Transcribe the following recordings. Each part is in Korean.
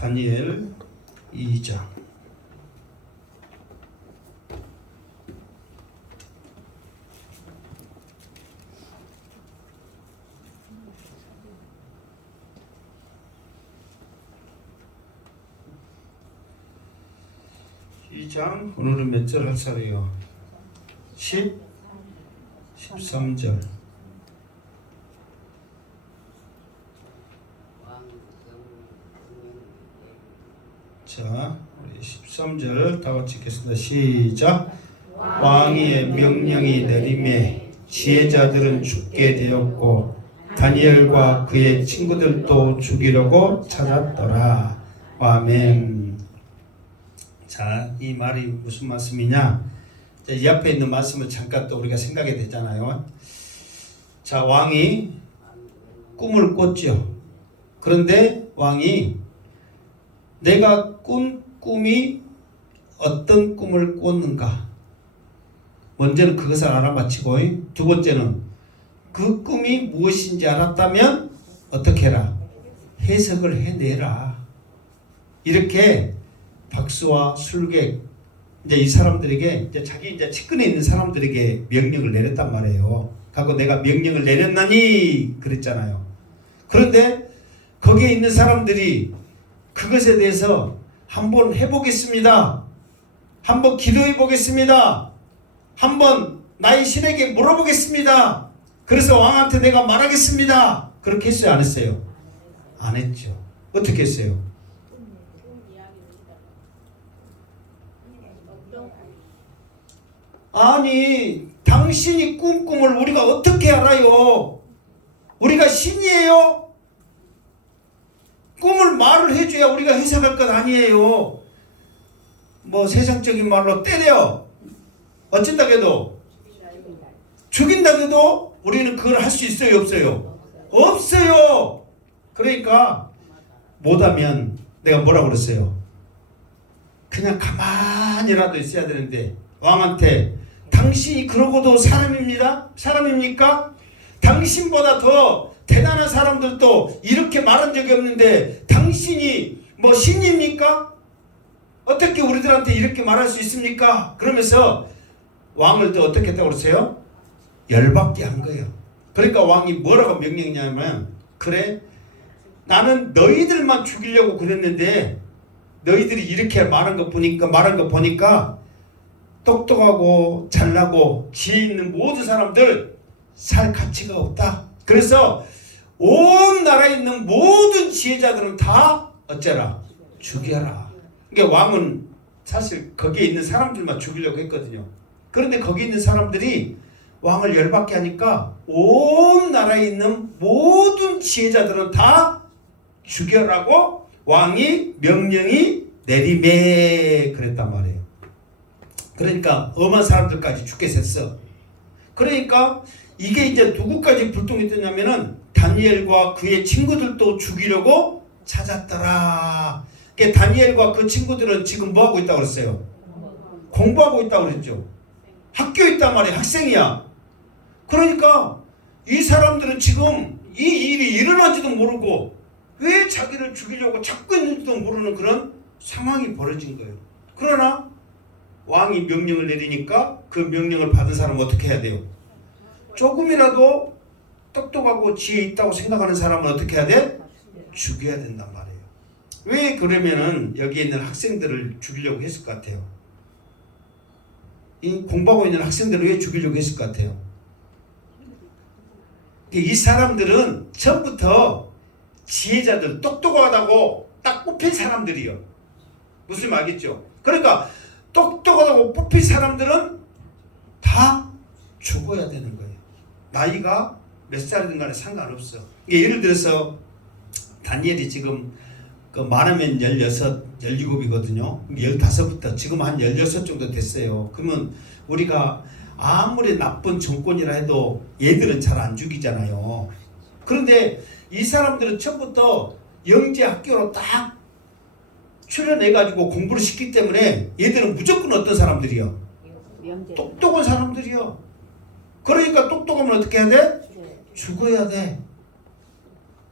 다니엘 2장. 오늘은 몇 절 할 차례요? 13절. 자, 우리 13절 다 같이 읽겠습니다. 시작. 왕의 명령이 내림에 지혜자들은 죽게 되었고 다니엘과 그의 친구들도 죽이려고 찾았더라. 아멘. 자, 이 말이 무슨 말씀이냐? 이 앞에 있는 말씀을 잠깐 또 우리가 생각이 되잖아요. 자, 왕이 꿈을 꿨죠. 그런데 왕이 내가 꾼 꿈이 어떤 꿈을 꿨는가? 먼저는 그것을 알아맞히고, 두 번째는 그 꿈이 무엇인지 알았다면 어떻게 해라? 해석을 해내라. 이렇게 박수와 술객, 이제 이 사람들에게, 이제 자기 이제 측근에 있는 사람들에게 명령을 내렸단 말이에요. 갖고 내가 명령을 내렸나니 그랬잖아요. 그런데 거기에 있는 사람들이 그것에 대해서 한번 해보겠습니다. 한번 기도해 보겠습니다. 한번 나의 신에게 물어보겠습니다. 그래서 왕한테 내가 말하겠습니다. 그렇게 했어요? 안 했어요? 안 했죠. 어떻게 했어요? 아니, 당신이 꾼 꿈을 우리가 어떻게 알아요? 우리가 신이에요? 꿈을 말을 해줘야 우리가 해석할 것 아니에요. 뭐 세상적인 말로 때려 어쩐다고 해도 죽인다고 해도 우리는 그걸 할 수 있어요? 없어요? 없어요. 그러니까 못하면 내가 뭐라고 그랬어요? 그냥 가만히라도 있어야 되는데 왕한테 당신이 그러고도 사람입니다? 사람입니까? 당신보다 더 대단한 사람들도 이렇게 말한 적이 없는데 당신이 뭐 신입니까? 어떻게 우리들한테 이렇게 말할 수 있습니까? 그러면서 왕을 또 어떻게 했다고 그랬어요? 열받게 한 거예요. 그러니까 왕이 뭐라고 명령했냐면, 그래, 나는 너희들만 죽이려고 그랬는데 너희들이 이렇게 말한 거 보니까 똑똑하고 잘나고 지혜 있는 모든 사람들 살 가치가 없다. 그래서 온 나라에 있는 모든 지혜자들은 다 어쩌라? 죽여라. 그러니까 왕은 사실 거기에 있는 사람들만 죽이려고 했거든요. 그런데 거기 있는 사람들이 왕을 열받게 하니까 온 나라에 있는 모든 지혜자들은 다 죽여라고 왕이 명령이 내림에 그랬단 말이에요. 그러니까 엄한 사람들까지 죽게 됐어. 그러니까 이게 이제 누구까지 불똥이 뜨냐면은 다니엘과 그의 친구들도 죽이려고 찾았더라. 그러니까 다니엘과 그 친구들은 지금 뭐 하고 있다고 그랬어요? 공부하고 있다고 그랬죠. 학교에 있단 말이야. 학생이야. 그러니까 이 사람들은 지금 이 일이 일어난지도 모르고 왜 자기를 죽이려고 찾고 있는지도 모르는 그런 상황이 벌어진 거예요. 그러나 왕이 명령을 내리니까 그 명령을 받은 사람은 어떻게 해야 돼요? 조금이라도 똑똑하고 지혜 있다고 생각하는 사람은 어떻게 해야 돼? 죽여야 된단 말이에요. 왜 그러면은 여기에 있는 학생들을 죽이려고 했을 것 같아요? 이 공부하고 있는 학생들을 왜 죽이려고 했을 것 같아요? 이 사람들은 처음부터 지혜자들, 똑똑하다고 딱 뽑힌 사람들이요. 무슨 말 알겠죠? 그러니까 똑똑하다고 뽑힌 사람들은 다 죽어야 되는 거예요. 나이가 몇 살이든 간에 상관없어. 예를 들어서 다니엘이 지금 많으면 16, 17이거든요. 15부터 지금 한 16 정도 됐어요. 그러면 우리가 아무리 나쁜 정권이라 해도 얘들은 잘 안 죽이잖아요. 그런데 이 사람들은 처음부터 영재 학교로 딱 출연해가지고 공부를 시키기 때문에 얘들은 무조건 어떤 사람들이요? 똑똑한 사람들이요. 그러니까 똑똑하면 어떻게 해야 돼? 죽어야 돼.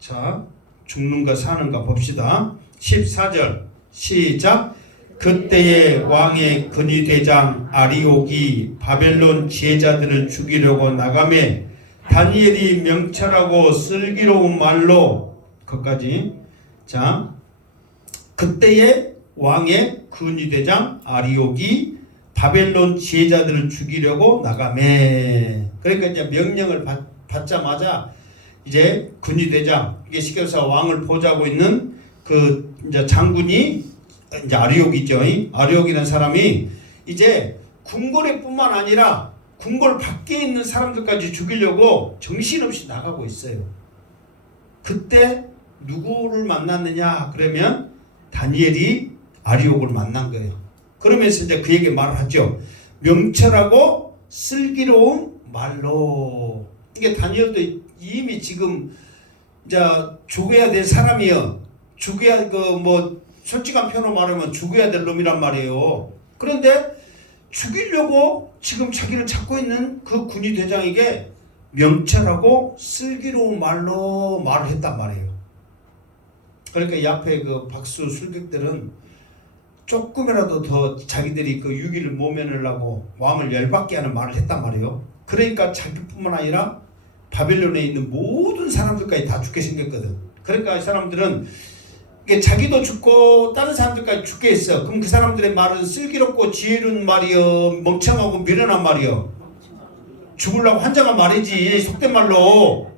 자, 죽는가 사는가 봅시다. 14절 시작. 그때의 왕의 근위대장 아리옥이 바벨론 지혜자들을 죽이려고 나가매 다니엘이 명철하고 슬기로운 말로 거기까지. 자, 그때의 왕의 근위대장 아리옥이 바벨론 지혜자들을 죽이려고 나가매. 그러니까 이제 명령을 받자마자 이제 근위대장, 이게 쉽게 말해서 왕을 보좌하고 있는 그 이제 장군이 이제 아리옥이죠. 아리옥이라는 사람이 이제 궁궐에뿐만 아니라 궁궐 밖에 있는 사람들까지 죽이려고 정신없이 나가고 있어요. 그때 누구를 만났느냐 그러면 다니엘이 아리옥을 만난 거예요. 그러면서 이제 그에게 말을 하죠. 명철하고 슬기로운 말로. 이게 다니엘도 이미 지금 이제 죽어야 될 사람이요. 죽어야 뭐 솔직한 표현으로 말하면 죽어야 될 놈이란 말이에요. 그런데 죽이려고 지금 자기를 찾고 있는 그 군이 대장에게 명철하고 슬기로운 말로 말을 했단 말이에요. 그러니까 이 앞에 그 박수 술객들은 조금이라도 더 자기들이 그 유기를 모면하려고 왕을 열받게 하는 말을 했단 말이에요. 그러니까 자기뿐만 아니라 바벨론에 있는 모든 사람들까지 다 죽게 생겼거든. 그러니까 이 사람들은 자기도 죽고 다른 사람들까지 죽게 했어. 그럼 그 사람들의 말은 슬기롭고 지혜로운 말이요, 멍청하고 미련한 말이요, 죽으려고 환장한 말이지, 속된 말로.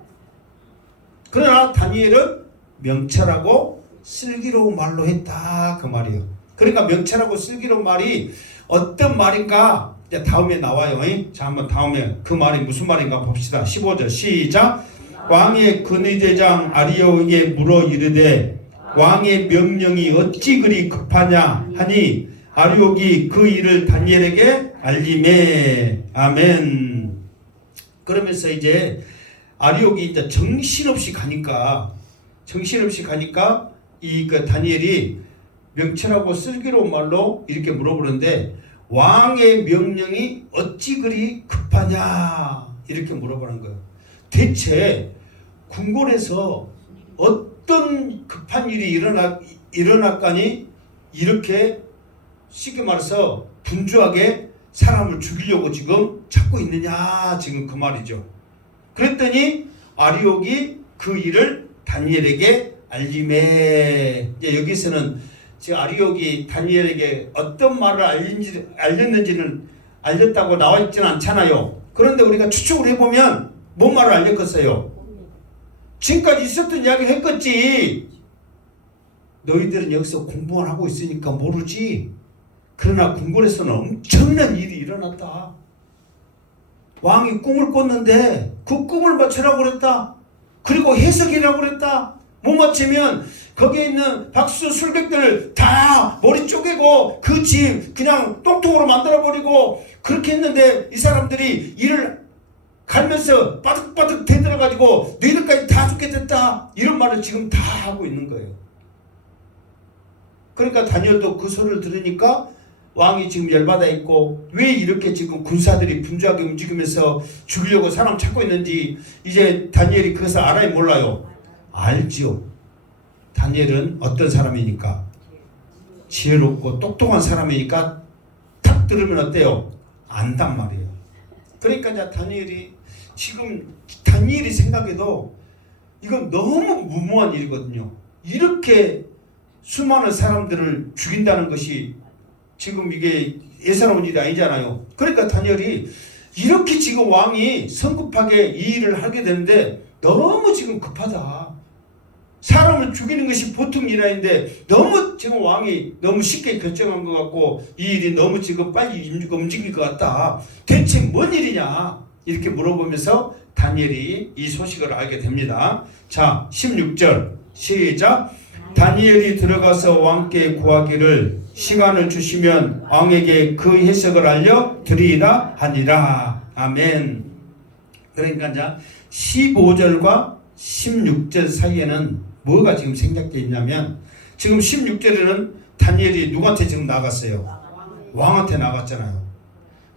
그러나 다니엘은 명철하고 슬기로운 말로 했다 그 말이에요. 그러니까 명철하고 슬기로운 말이 어떤 말인가 이제 다음에 나와요. 자, 한번 다음에 그 말이 무슨 말인가 봅시다. 15절 시작. 왕의 근위대장 아리옥에게 물어 이르되 왕의 명령이 어찌 그리 급하냐 하니 아리옥이 그 일을 다니엘에게 알림해. 아멘. 그러면서 이제 아리옥이 이제 정신없이 가니까 이 그 다니엘이 명철하고 슬기로운 말로 이렇게 물어보는데 왕의 명령이 어찌 그리 급하냐 이렇게 물어보는 거예요. 대체 궁궐에서 어떤 급한 일이 일어났까니 이렇게 쉽게 말해서 분주하게 사람을 죽이려고 지금 찾고 있느냐 지금 그 말이죠. 그랬더니 아리옥이 그 일을 다니엘에게 알림해. 이제 여기서는 지금 아리옥이 다니엘에게 어떤 말을 알렸는지는 알렸다고 나와 있지는 않잖아요. 그런데 우리가 추측을 해보면 뭔 말을 알렸겠어요? 지금까지 있었던 이야기를 했겠지. 너희들은 여기서 공부만 하고 있으니까 모르지. 그러나 궁궐에서는 엄청난 일이 일어났다. 왕이 꿈을 꿨는데 그 꿈을 맞추라고 그랬다. 그리고 해석이라고 그랬다. 못 맞추면 거기에 있는 박수 술객들을 다 머리 쪼개고 그 집 그냥 똥통으로 만들어버리고 그렇게 했는데 이 사람들이 일을 갈면서 바득바득 대들어가지고 너희들까지 다 죽게 됐다. 이런 말을 지금 다 하고 있는 거예요. 그러니까 다니엘도 그 소리를 들으니까 왕이 지금 열받아 있고 왜 이렇게 지금 군사들이 분주하게 움직이면서 죽이려고 사람 찾고 있는지 이제 다니엘이 그것을 알아요 몰라요? 알지요. 다니엘은 어떤 사람이니까? 지혜롭고 똑똑한 사람이니까 탁 들으면 어때요? 안단 말이에요. 그러니까 이제 다니엘이 생각해도 이건 너무 무모한 일이거든요. 이렇게 수많은 사람들을 죽인다는 것이 지금 이게 예사로운 일이 아니잖아요. 그러니까 다니엘이 이렇게 지금 왕이 성급하게 이 일을 하게 되는데 너무 지금 급하다. 사람을 죽이는 것이 보통 일 아닌데 너무 지금 왕이 너무 쉽게 결정한 것 같고 이 일이 너무 지금 빨리 움직일 것 같다. 대체 뭔 일이냐 이렇게 물어보면서 다니엘이 이 소식을 알게 됩니다. 자 16절 시작. 다니엘이 들어가서 왕께 구하기를 시간을 주시면 왕에게 그 해석을 알려드리라 하니라. 아멘. 그러니까 이제 15절과 16절 사이에는 뭐가 지금 생략되어 있냐면 지금 16절에는 다니엘이 누구한테 지금 나갔어요? 왕한테 나갔잖아요.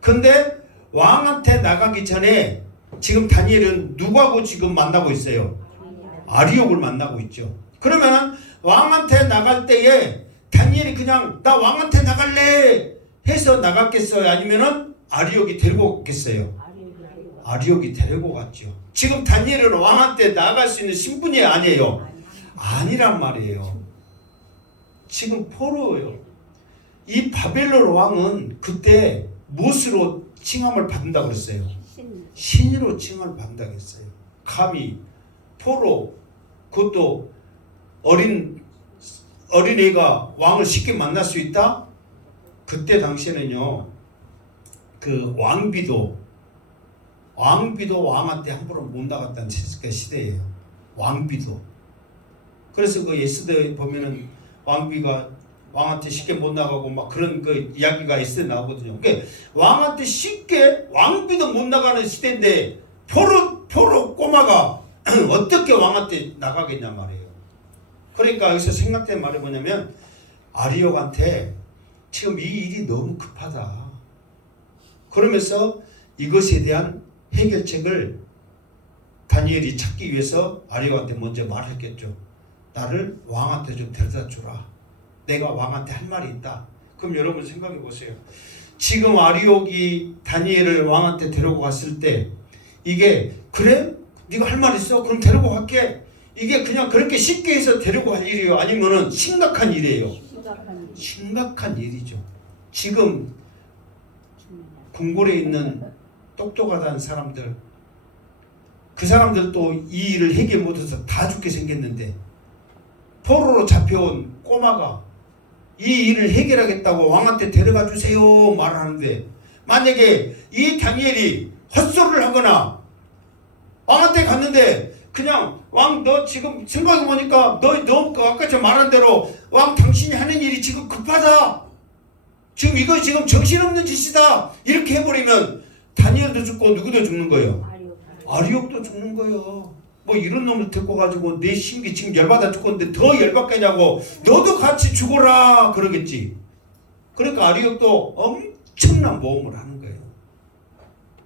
근데 왕한테 나가기 전에 지금 다니엘은 누구하고 지금 만나고 있어요? 아리옥을 만나고 있죠. 그러면 왕한테 나갈 때에 다니엘이 그냥 나 왕한테 나갈래 해서 나갔겠어요? 아니면은 아리옥이 데리고 갔겠어요? 아리옥이 데리고 갔죠. 지금 다니엘은 왕한테 나갈 수 있는 신분이 아니에요. 아니란 말이에요. 지금 포로예요. 이 바벨론 왕은 그때 무엇으로 칭함을 받는다고 그랬어요? 신으로 칭함을 받는다고 했어요. 감히 포로, 그것도 어린애가 왕을 쉽게 만날 수 있다? 그때 당시에는요, 그 왕비도 왕한테 함부로 못 나갔다는 시대예요. 왕비도. 그래서 그 예스더에 보면은 왕비가 왕한테 쉽게 못 나가고 막 그런 그 이야기가 예스더에 나오거든요. 그러니까 왕한테 쉽게 왕비도 못 나가는 시대인데 포로 꼬마가 어떻게 왕한테 나가겠냐 말이에요. 그러니까 여기서 생각된 말이 뭐냐면 아리옥한테 지금 이 일이 너무 급하다. 그러면서 이것에 대한 해결책을 다니엘이 찾기 위해서 아리옥한테 먼저 말했겠죠. 나를 왕한테 좀 데려다 주라. 내가 왕한테 할 말이 있다. 그럼 여러분 생각해 보세요. 지금 아리옥이 다니엘을 왕한테 데리고 갔을 때 이게 그래? 네가 할 말 있어? 그럼 데리고 갈게. 이게 그냥 그렇게 쉽게 해서 데리고 할 일이에요? 아니면은 심각한 일이에요? 심각한 일이죠. 지금 궁궐에 있는 똑똑하다는 사람들, 그 사람들도 이 일을 해결 못해서 다 죽게 생겼는데 포로로 잡혀온 꼬마가 이 일을 해결하겠다고 왕한테 데려가 주세요 말을 하는데, 만약에 이 다니엘이 헛소리를 하거나 왕한테 갔는데 그냥 왕 너 지금 생각해보니까 너 아까 저 말한 대로 왕 당신이 하는 일이 지금 급하다. 지금 이거 지금 정신없는 짓이다. 이렇게 해버리면 다니엘도 죽고 누구도 죽는 거예요? 아리옥도 죽는 거예요. 뭐 이런 놈을 데리고 가지고 내 심기 지금 열받아 죽었는데 더 열받겠냐고 너도 같이 죽어라 그러겠지. 그러니까 아리옥도 엄청난 모험을 하는 거예요.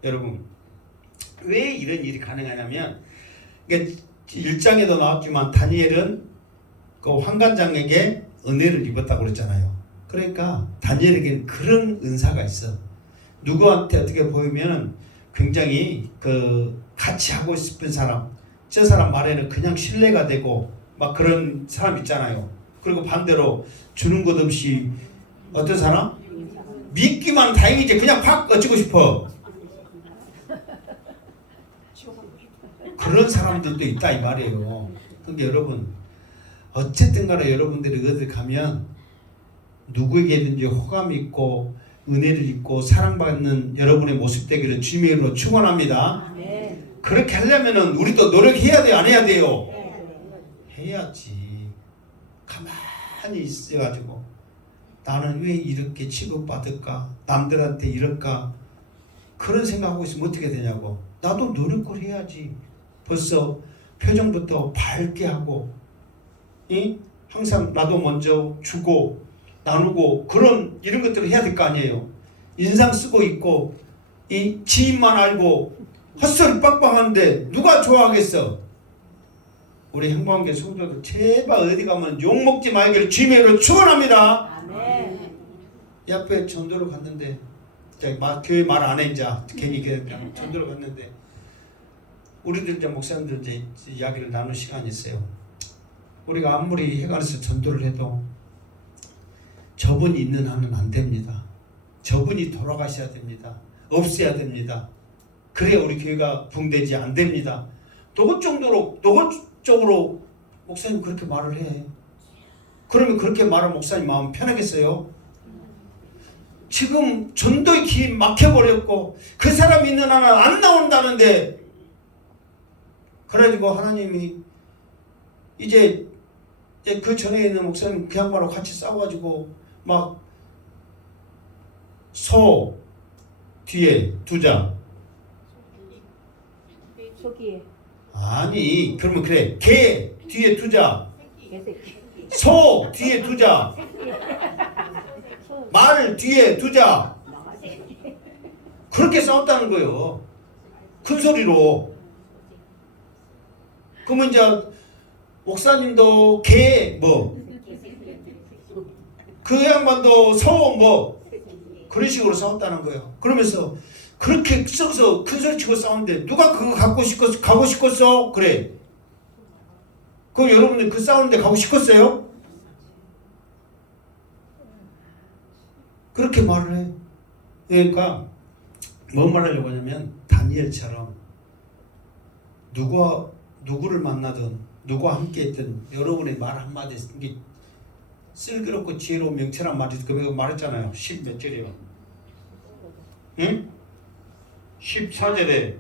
여러분 왜 이런 일이 가능하냐면 1장에도 나왔지만 다니엘은 그 환관장에게 은혜를 입었다고 그랬잖아요. 그러니까 다니엘에게는 그런 은사가 있어. 누구한테 어떻게 보이면 굉장히 그 같이 하고 싶은 사람, 저 사람 말에는 그냥 신뢰가 되고 막 그런 사람 있잖아요. 그리고 반대로 주는 것 없이 어떤 사람? 믿기만 다행이지 그냥 팍 꺼지고 싶어. 그런 사람들도 있다 이 말이에요. 그러니까 여러분 어쨌든 간에 여러분들이 어디 가면 누구에게든지 호감 있고 은혜를 입고 사랑받는 여러분의 모습 되기를 주님의 이름으로 축원합니다. 그렇게 하려면은 우리도 노력해야 돼요? 안 해야 돼요? 해야지. 가만히 있어가지고 나는 왜 이렇게 취급받을까? 남들한테 이럴까? 그런 생각하고 있으면 어떻게 되냐고. 나도 노력을 해야지. 벌써 표정부터 밝게 하고 항상 나도 먼저 주고 나누고 이런 것들을 해야 될 거 아니에요. 인상 쓰고 있고 이 지인만 알고 헛소리 빡빡하는데 누가 좋아하겠어? 우리 행복한교회 성도들 제발 어디 가면 욕먹지 말기를 주님의 이름으로 축원합니다. 아멘. 옆에 전도를 갔는데 교회 말 안 해 이제 괜히 그냥 전도를 갔는데 우리들 이제 목사님들 이제 이야기를 나눌 시간이 있어요. 우리가 아무리 해관에서 전도를 해도 저분이 있는 한은 안 됩니다. 저분이 돌아가셔야 됩니다. 없어야 됩니다. 그래야 우리 교회가 붕대지 안 됩니다. 노골적으로 목사님 그렇게 말을 해. 그러면 그렇게 말할 목사님 마음 편하겠어요? 지금 전도의 길이 막혀버렸고 그 사람이 있는 한은 안 나온다는데, 그래가지고 하나님이 이제 그 전에 있는 목사님 그 양반하고 같이 싸워가지고 막 소 뒤에 두자. 소기에. 아니 그러면 그래 개 뒤에 두자. 소 뒤에 두자. 말 뒤에 두자. 그렇게 싸웠다는 거예요. 큰 소리로. 그러면 이제 목사님도 개 뭐 그 양반도 소 뭐 그런 식으로 싸웠다는 거예요. 그러면서 그렇게 썩어서 큰 소리 치고 싸우는데 누가 그거 가고 싶겠어? 그래. 그럼 여러분들 그 싸우는데 가고 싶겠어요? 그렇게 말을 해. 그러니까 뭐 말하려고 하냐면 다니엘처럼 누구를 만나든 누구와 함께 했든 여러분의 말 한마디 이게 슬기롭고 지혜로운 명철한 말이 그 말했잖아요. 10 몇 절이요. 응? 14절에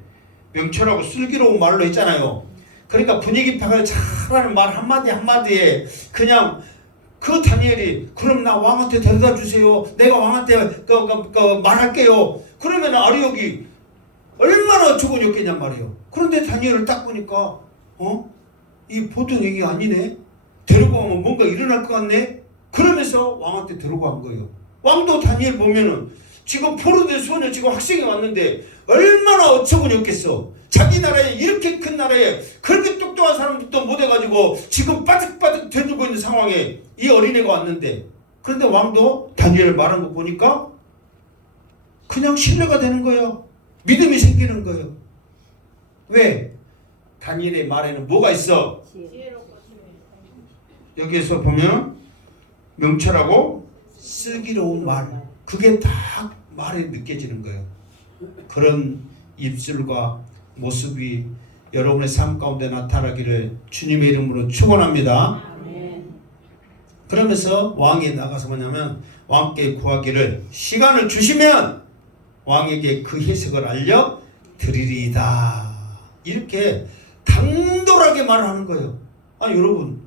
명철하고 슬기로운 말로 했잖아요. 그러니까 분위기 파악을 잘하는 말 한마디 한마디에 그냥 그 다니엘이 그럼 나 왕한테 데려다 주세요. 내가 왕한테 말할게요. 그러면 아리옥이 얼마나 죽어졌겠냔 말이에요. 그런데 다니엘을 딱 보니까 이 보통 얘기 아니네. 데리고 가면 뭔가 일어날 것 같네. 그러면서 왕한테 데리고 간 거예요. 왕도 다니엘 보면은 지금 포로된 소녀 지금 학생이 왔는데 얼마나 어처구니없겠어. 자기 나라에 이렇게 큰 나라에 그렇게 똑똑한 사람들도 못해가지고 지금 빠득빠득 되들고 있는 상황에 이 어린애가 왔는데 그런데 왕도 다니엘 말한 거 보니까 그냥 신뢰가 되는 거예요. 믿음이 생기는 거예요. 왜? 다니엘의 말에는 뭐가 있어? 여기에서 보면 명철하고 슬기로운 말 그게 다 말에 느껴지는 거예요. 그런 입술과 모습이 여러분의 삶 가운데 나타나기를 주님의 이름으로 축원합니다. 그러면서 왕이 나가서 뭐냐면 왕께 구하기를 시간을 주시면 왕에게 그 해석을 알려 드리리이다. 이렇게 당돌하게 말을 하는 거예요. 아니 여러분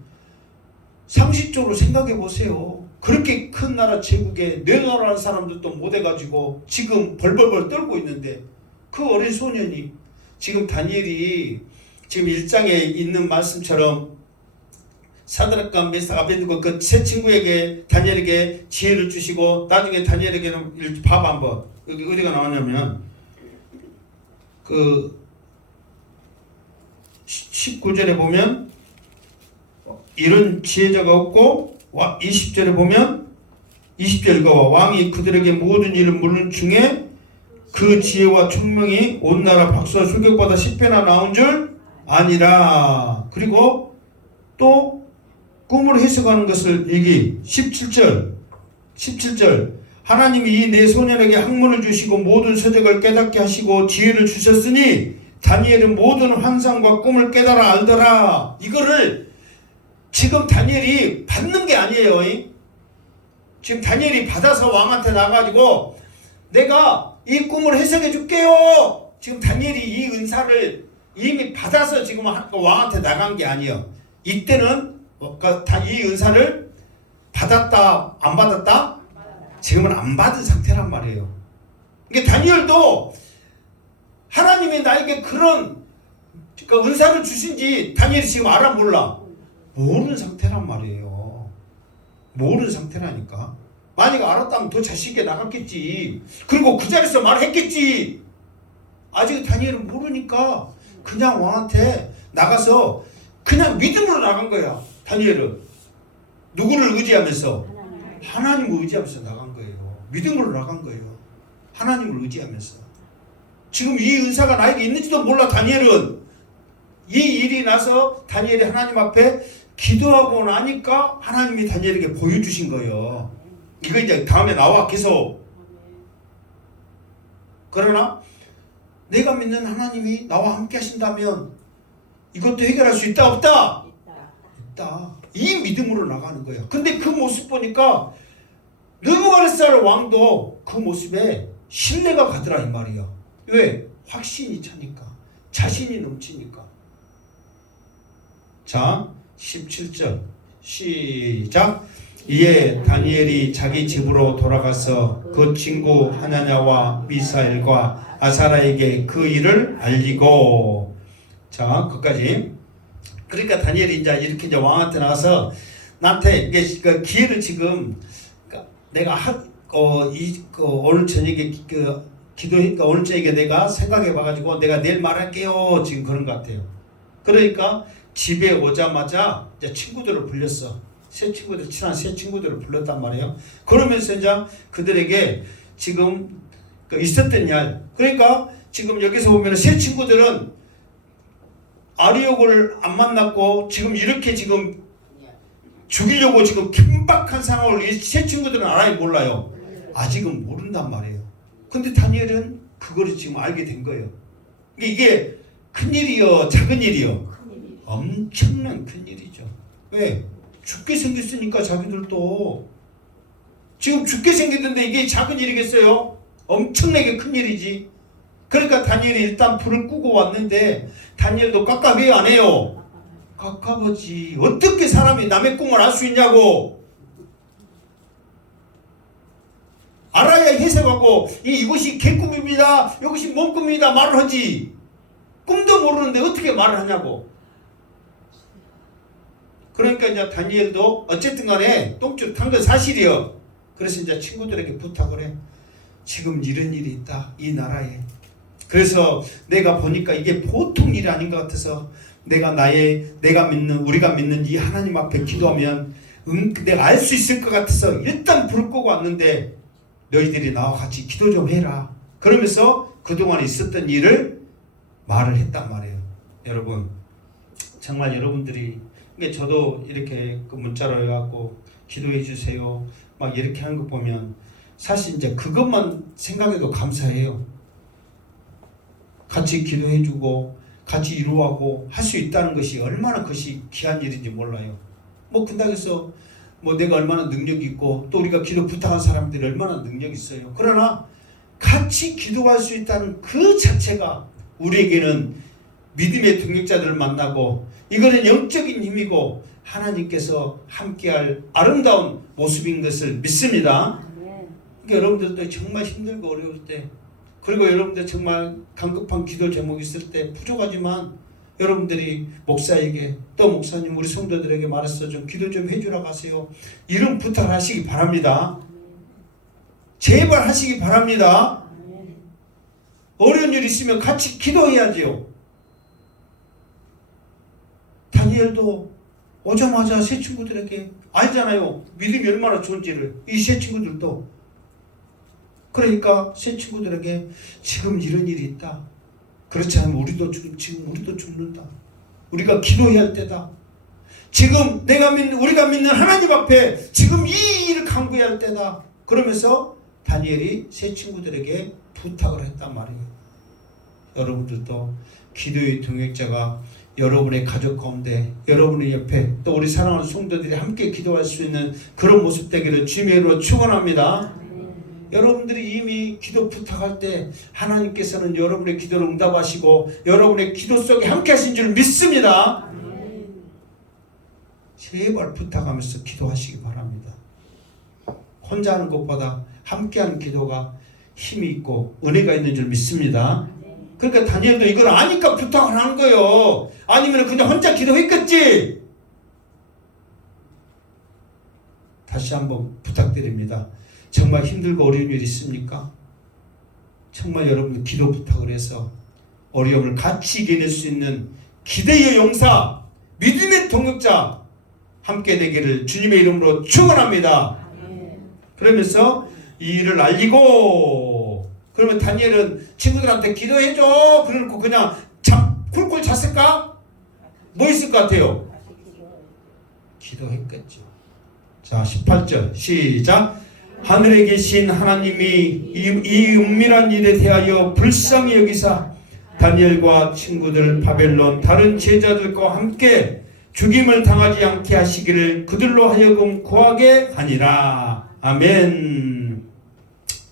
상식적으로 생각해 보세요. 그렇게 큰 나라 제국에 내놓으라는 사람들도 못해가지고 지금 벌벌벌 떨고 있는데 그 어린 소년이 지금 다니엘이 지금 1장에 있는 말씀처럼 사드락과 메삭 아벤느고 그 세 친구에게 다니엘에게 지혜를 주시고 나중에 다니엘에게는 봐봐 한번 여기 어디가 나왔냐면 그 19절에 보면 이런 지혜자가 없고 20절에 보면 20절 읽어봐. 왕이 그들에게 모든 일을 물은 중에 그 지혜와 총명이 온 나라 박수와 술격보다 10배나 나온 줄 아니라. 그리고 또 꿈을 해석하는 것을 얘기 17절 하나님이 이 네 소년에게 학문을 주시고 모든 서적을 깨닫게 하시고 지혜를 주셨으니 다니엘은 모든 환상과 꿈을 깨달아 알더라. 이거를 지금 다니엘이 받는 게 아니에요. 지금 다니엘이 받아서 왕한테 나가지고 내가 이 꿈을 해석해 줄게요. 지금 다니엘이 이 은사를 이미 받아서 지금 왕한테 나간 게 아니에요. 이때는 이 은사를 받았다 안 받았다? 지금은 안 받은 상태란 말이에요. 그러니까 다니엘도 하나님이 나에게 그런 은사를 주신지 다니엘이 지금 알아 몰라? 모르는 상태란 말이에요. 모르는 상태라니까. 만약 알았다면 더 자신 있게 나갔겠지. 그리고 그 자리에서 말했겠지. 아직 다니엘은 모르니까 그냥 왕한테 나가서 그냥 믿음으로 나간 거야. 다니엘은 누구를 의지하면서? 하나님을 의지하면서 나간 거예요. 믿음으로 나간 거예요. 하나님을 의지하면서. 지금 이 은사가 나에게 있는지도 몰라. 다니엘은 이 일이 나서 다니엘이 하나님 앞에 기도하고 나니까 하나님이 다니엘에게 보여주신 거예요. 이거 이제 다음에 나와 계속. 그러나 내가 믿는 하나님이 나와 함께 하신다면 이것도 해결할 수 있다 없다? 있다. 이 믿음으로 나가는 거예요. 근데 그 모습 보니까 느부갓네살 왕도 그 모습에 신뢰가 가더라 이 말이야. 왜? 확신이 차니까. 자신이 넘치니까. 자 17절 시작. 이에 다니엘이 자기 집으로 돌아가서 그 친구 하나냐와 미사엘과 아사라에게 그 일을 알리고. 자 거기까지. 그러니까 다니엘이 이제 이렇게 이제 왕한테 나가서 나한테 이게 그 기회를 지금 내가 오늘 저녁에 기도니까 오늘 저녁에 내가 생각해 봐가지고 내가 내일 말할게요. 지금 그런 것 같아요. 그러니까 집에 오자마자 이제 친구들을 불렀어. 친한 새 친구들을 불렀단 말이에요. 그러면서 이제 그들에게 지금 있었던 일, 그러니까 지금 여기서 보면 새 친구들은 아리옥을 안 만났고 지금 이렇게 지금 죽이려고 지금 긴박한 상황을 이 새 친구들은 알아요, 몰라요? 아직은 모른단 말이에요. 근데 다니엘은 그거를 지금 알게 된 거예요. 이게 큰일이요, 작은 일이요? 엄청난 큰일이죠. 왜? 죽게 생겼으니까 자기들도. 지금 죽게 생겼는데 이게 작은 일이겠어요? 엄청나게 큰일이지. 그러니까 다니엘이 일단 불을 끄고 왔는데 다니엘도 깝깝해요, 안 해요? 깝깝하지. 어떻게 사람이 남의 꿈을 알 수 있냐고. 알아야 해석하고 이것이 개꿈입니다, 이것이 뭔 꿈입니다 말을 하지. 꿈도 모르는데 어떻게 말을 하냐고. 그러니까 이제 다니엘도 어쨌든 간에 똥줄 탄 건 사실이요. 그래서 이제 친구들에게 부탁을 해. 지금 이런 일이 있다, 이 나라에. 그래서 내가 보니까 이게 보통 일이 아닌 것 같아서 내가 우리가 믿는 이 하나님 앞에 기도하면 내가 알 수 있을 것 같아서 일단 불을 끄고 왔는데 너희들이 나와 같이 기도 좀 해라. 그러면서 그동안 있었던 일을 말을 했단 말이에요. 여러분, 정말 여러분들이, 저도 이렇게 그 문자로 해갖고 기도해 주세요 막 이렇게 하는 거 보면 사실 이제 그것만 생각해도 감사해요. 같이 기도해주고 같이 이루하고 할 수 있다는 것이 얼마나 그것이 귀한 일인지 몰라요. 그렇다고 해서 내가 얼마나 능력이 있고 또 우리가 기도 부탁한 사람들이 얼마나 능력이 있어요. 그러나 같이 기도할 수 있다는 그 자체가 우리에게는 믿음의 동역자들을 만나고 이거는 영적인 힘이고 하나님께서 함께할 아름다운 모습인 것을 믿습니다. 그러니까 여러분들도 정말 힘들고 어려울 때, 그리고 여러분들 정말 간급한 기도 제목이 있을 때 부족하지만 여러분들이 목사에게 또 목사님 우리 성도들에게 말해서 좀 기도 좀 해주라고 하세요. 이런 부탁을 하시기 바랍니다. 제발 하시기 바랍니다. 어려운 일 있으면 같이 기도해야지요. 다니엘도 오자마자 새 친구들에게 알잖아요. 믿음이 얼마나 좋은지를. 이 새 친구들도. 그러니까 새 친구들에게 지금 이런 일이 있다. 그렇지 않으면 우리도 죽는다. 우리가 기도해야 할 때다. 지금 우리가 믿는 하나님 앞에 지금 이 일을 강구해야 할 때다. 그러면서 다니엘이 새 친구들에게 부탁을 했단 말이에요. 여러분들도 기도의 동역자가 여러분의 가족 가운데, 여러분의 옆에 또 우리 사랑하는 성도들이 함께 기도할 수 있는 그런 모습 되기를 주님의 이름으로 축원합니다. 여러분들이 이미 기도 부탁할 때 하나님께서는 여러분의 기도를 응답하시고 여러분의 기도 속에 함께 하신 줄 믿습니다. 제발 부탁하면서 기도하시기 바랍니다. 혼자 하는 것보다 함께하는 기도가 힘이 있고 은혜가 있는 줄 믿습니다. 그러니까 다니엘도 이걸 아니까 부탁을 하는 거예요. 아니면 그냥 혼자 기도했겠지. 다시 한번 부탁드립니다. 정말 힘들고 어려운 일 있습니까? 정말 여러분들 기도 부탁을 해서 어려움을 같이 이겨낼 수 있는 기대의 용사, 믿음의 동역자 함께 되기를 주님의 이름으로 축원합니다. 그러면서 이 일을 알리고, 그러면 다니엘은 친구들한테 기도해줘 그러고 그냥 쿨쿨 잤을까? 뭐 있을 것 같아요? 기도했겠죠. 자, 18절 시작. 하늘에 계신 하나님이 이 은밀한 일에 대하여 불쌍히 여기사 다니엘과 친구들 바벨론 다른 제자들과 함께 죽임을 당하지 않게 하시기를 그들로 하여금 구하게 하니라. 아멘.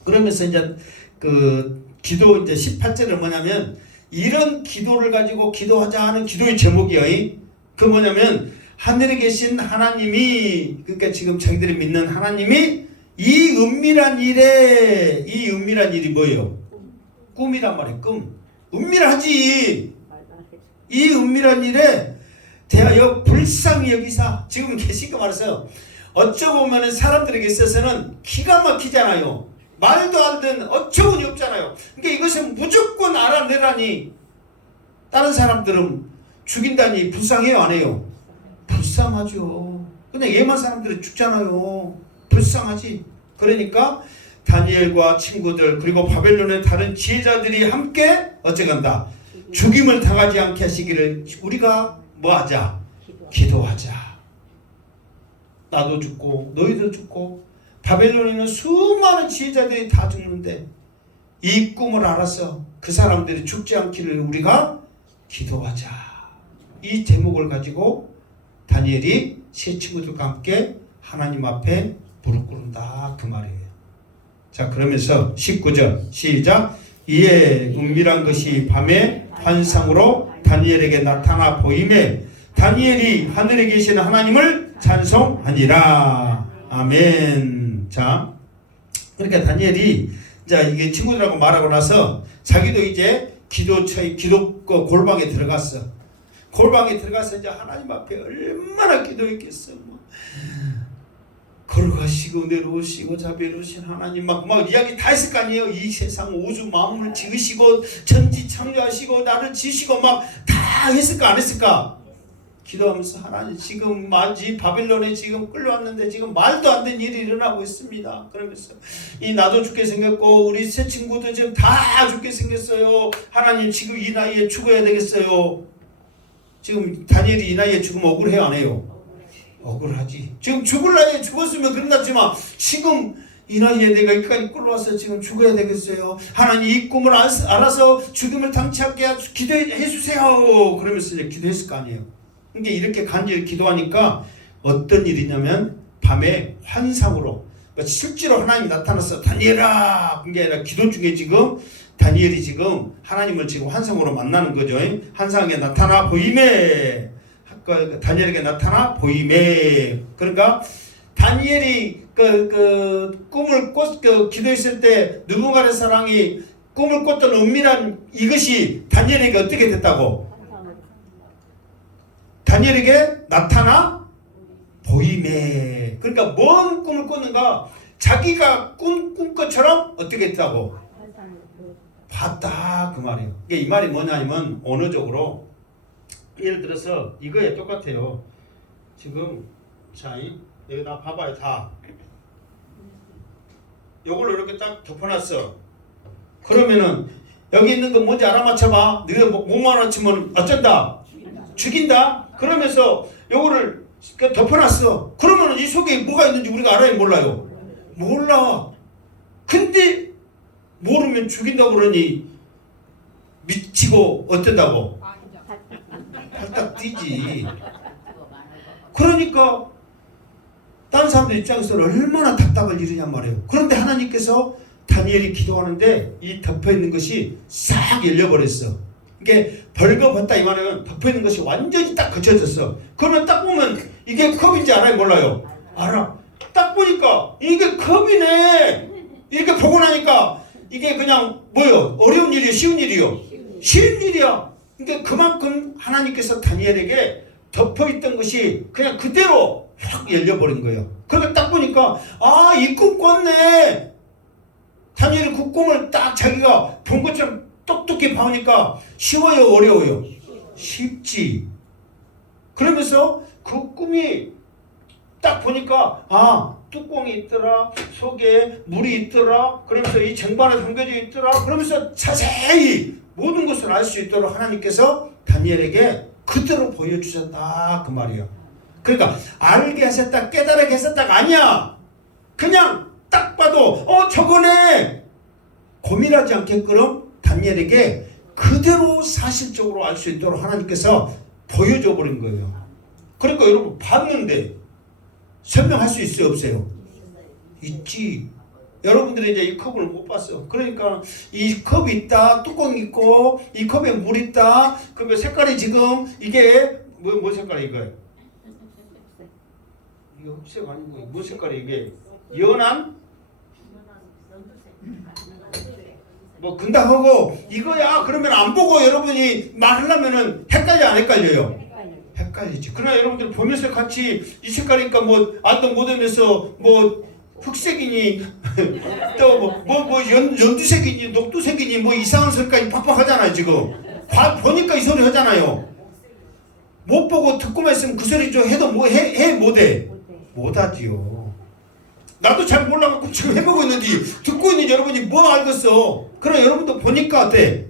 그러면서 이제 그 기도 이제 18절은 뭐냐면 이런 기도를 가지고 기도하자 하는 기도의 제목이에요. 그 뭐냐면 하늘에 계신 하나님이, 그러니까 지금 자기들이 믿는 하나님이 이 은밀한 일이 뭐예요? 꿈이란 말이에요. 꿈. 은밀하지. 이 은밀한 일에 대하여 불쌍히 여기사, 지금 계시니까 말했어요. 어쩌보면 사람들에게 있어서는 기가 막히잖아요. 말도 안 되는 어처구니 없잖아요. 그러니까 이것은 무조건 알아내라니. 다른 사람들은 죽인다니 불쌍해요 안 해요? 불쌍하죠. 그냥 예만 사람들이 죽잖아요. 불쌍하지. 그러니까 다니엘과 친구들 그리고 바벨론의 다른 지혜자들이 함께 어째간다. 죽임을 당하지 않게 하시기를 우리가 뭐하자? 기도하자. 나도 죽고 너희도 죽고 바벨론에는 수많은 지혜자들이 다 죽는데 이 꿈을 알아서 그 사람들이 죽지 않기를 우리가 기도하자. 이 제목을 가지고 다니엘이 세 친구들과 함께 하나님 앞에 무릎 꿇는다 그 말이에요. 자, 그러면서 19절 시작. 이에 은밀한 것이 밤에 환상으로 다니엘에게 나타나 보이매 다니엘이 하늘에 계신 하나님을 찬송하니라. 아멘. 자, 그러니까 다니엘이 자 이게 친구들하고 말하고 나서 자기도 이제 기도 골방에 들어갔어. 골방에 들어가서 이제 하나님 앞에 얼마나 기도했겠어. 걸어가시고 내려오시고 자비로우신 하나님 막 이야기 다 했을 거 아니에요. 이 세상 우주 만물을 지으시고 천지 창조하시고 나를 지으시고 막 다 했을까 안 했을까? 기도하면서 하나님 지금 마지 바빌론에 지금 끌려왔는데 지금 말도 안 되는 일이 일어나고 있습니다. 그러면서 이 나도 죽게 생겼고 우리 새 친구도 지금 다 죽게 생겼어요. 하나님 지금 이 나이에 죽어야 되겠어요. 지금 다니엘이 이 나이에 죽으면 억울해요 안 해요? 억울하지. 지금 죽을 나이에 죽었으면 그런다지만 지금 이 나이에 내가 여기까지 끌어와서 지금 죽어야 되겠어요. 하나님 이 꿈을 알아서 죽음을 당치 않게 기도해 주세요. 그러면서 이제 기도했을 거 아니에요. 그러니까 이렇게 간절히 기도하니까 어떤 일이냐면 밤에 환상으로 실제로 하나님이 나타나서 다니엘아 그게 아니라 기도 중에 지금 다니엘이 지금 하나님을 지금 환상으로 만나는 거죠. 환상에 나타나 보임에 다니엘에게 나타나 보임에 그러니까 다니엘이 꿈을 기도했을 때 누군가의 사랑이 꿈을 꿨던 은밀한 이것이 다니엘에게 어떻게 됐다고? 다니엘에게 나타나 보임에 그러니까 뭔 꿈을 꿨는가 자기가 꾼 것처럼 어떻게 했다고? 봤다 그 말이에요. 이 말이 뭐냐면 언어적으로 예를 들어서 이거에 똑같아요. 지금 자 여기다 봐봐요. 다 요걸로 이렇게 딱 덮어놨어. 그러면은 여기 있는 거 뭔지 알아맞혀봐. 너희가 못 알아맞히면 어쩐다? 죽인다. 그러면서 요거를 덮어놨어. 그러면 이 속에 뭐가 있는지 우리가 알아요 몰라요? 몰라. 근데 모르면 죽인다고 그러니 미치고 어쩐다고? 발딱 뛰지. 그러니까 다른 사람들 입장에서는 얼마나 답답할 일이냔 말이에요. 그런데 하나님께서 다니엘이 기도하는데 이 덮어있는 것이 싹 열려버렸어. 이게 벌거벗다 이 말은 덮어있는 것이 완전히 딱 거쳐졌어. 그러면 딱 보면 이게 컵인지 알아요 몰라요? 알아. 딱 보니까 이게 컵이네. 이렇게 보고 나니까 이게 그냥 뭐요? 어려운 일이요? 쉬운 일이요? 쉬운 일이야. 그러니까 그만큼 하나님께서 다니엘에게 덮어있던 것이 그냥 그대로 확 열려버린 거예요. 그러니까 딱 보니까 아, 이 꿈 꿨네. 다니엘이 그 꿈을 딱 자기가 본 것처럼 똑똑히 봐오니까 쉬워요? 어려워요? 쉽지. 그러면서 그 꿈이 딱 보니까 아, 뚜껑이 있더라. 속에 물이 있더라. 그러면서 이 쟁반에 담겨져 있더라. 그러면서 자세히 모든 것을 알 수 있도록 하나님께서 다니엘에게 그대로 보여주셨다 그 말이에요. 그러니까 알게 하셨다 깨달게 하셨다가 아니야. 그냥 딱 봐도 저거네. 고민하지 않게끔 다니엘에게 그대로 사실적으로 알 수 있도록 하나님께서 보여줘 버린 거예요. 그러니까 여러분 봤는데 설명할 수 있어요 없어요? 있지. 여러분들이 이제 이 컵을 못 봤어. 그러니까 이 컵이 있다, 뚜껑이 있고, 이 컵에 물 있다. 그러면 색깔이 지금 이게 뭐 색깔이 이거예요? 이게 흑색 아니고 뭐 색깔이 이게 연한? 뭐 근다하고 이거야. 그러면 안 보고 여러분이 말하려면은 헷갈려 안 헷갈려요? 헷갈리지. 그러나 여러분들 보면서 같이 이 색깔이니까 뭐 알던 못하면서 뭐 흑색이니 또 연두색이니 녹두색이니 뭐 이상한 색깔이 팍팍 하잖아요 지금. 보니까 이 소리 하잖아요. 못 보고 듣고만 있으면 그 소리 좀 해도 뭐 해 못해? 못하지요. 나도 잘 몰라갖고 지금 해보고 있는데 듣고 있는 여러분이 뭐 알겠어? 그럼 여러분도 보니까 어때?